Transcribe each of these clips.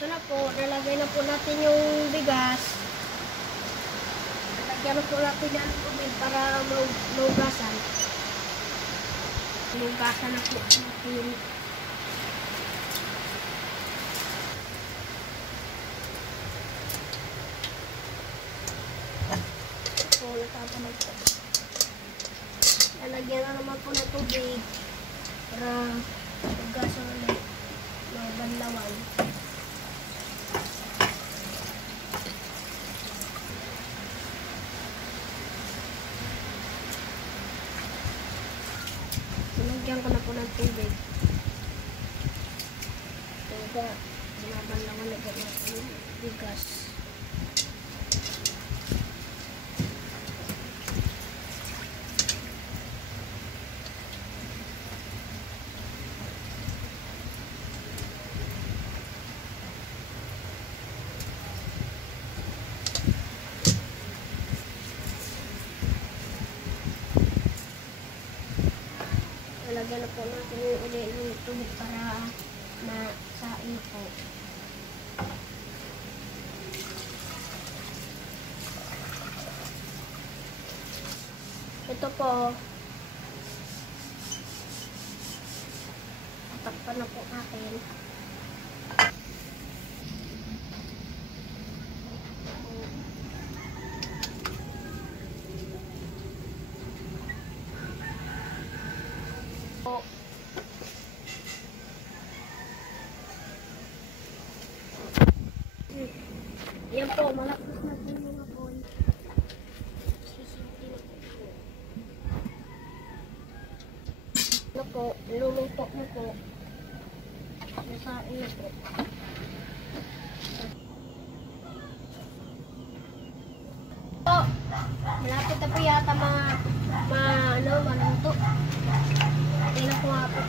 Ito na po, nalagay na po natin yung bigas. Nalagyan na po natin ng tubig para maugasan. Maugasan na po natin. So, natatanay po. Nalagyan na naman po ng tubig para maugasan ulit. Mga banlawan. Sinagyan ko na po ng tubig. Kaya binabanlawan na ganyan yung bigas. Lagyan na po natin yung uli ng tubig para masain po. Ito po. Tatakpan na po natin. Yan po, malakas na po mga boy. Sisinti na po. Ano po, luluto na po. Nasain na po. Po, malapit na po yata maluto. Tingnan po nga po.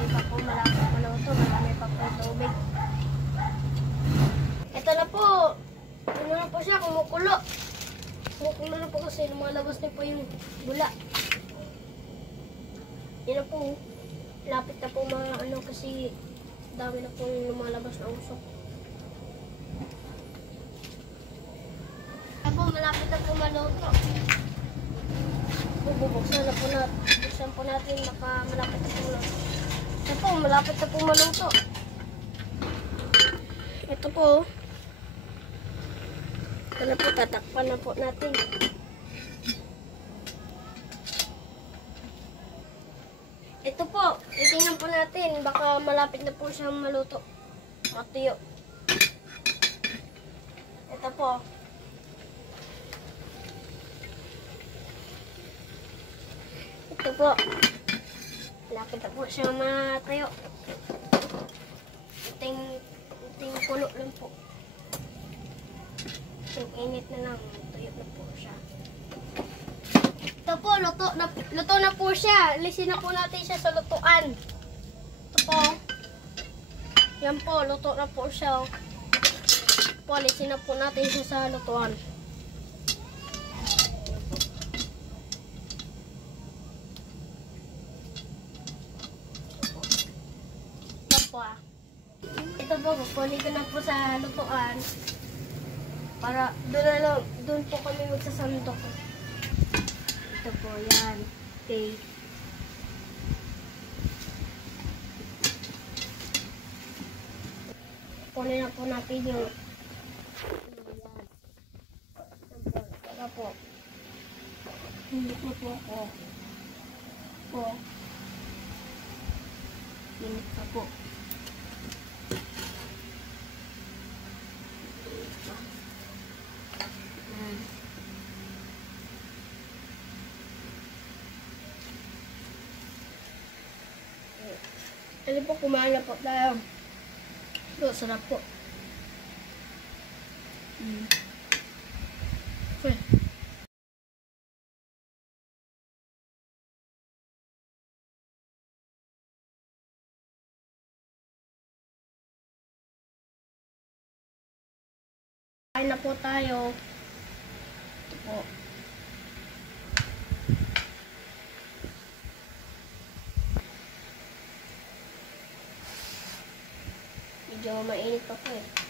Di pa po malapit maluto. Marami pa po tubig. Ito na po. Ano na po siya, kumukulo. Kumukulo na po kasi lumalabas na po yung bula. Yan na po. Lapit na po kasi dami na po lumalabas na usok. Ako, malapit na po maluto. Bubuksan na po natin. Buksan po natin malapit na po maluto. Ito po, malapit na po maluto. Ito po. Ito na po, tatakpan na po natin. Ito po, titingnan po natin. Baka malapit na po siyang maluto. Matuyo. Ito po. Ito po. Malapit na po siyang matuyo. Iting kulo lang po. Yung init na lang. Tuyo na po siya. Ito po, luto na po siya. Alisin na po natin siya sa lutuan. Ito po. Yan po, luto na po siya. Po, alisin na po natin siya sa lutuan. Ito po ah. Ito po, kukunin ko na po sa lutuan. Para doon po kami magsasandok. Ito po, yan. Okay. Kunin na po natin yung yan. Ito po. Hindi po ako. Po. Init pa po. Ano po, kumain na po tayo. Ito, sarap po. Okay. Kain na po tayo. Ito po. Medyo mainit pa po eh.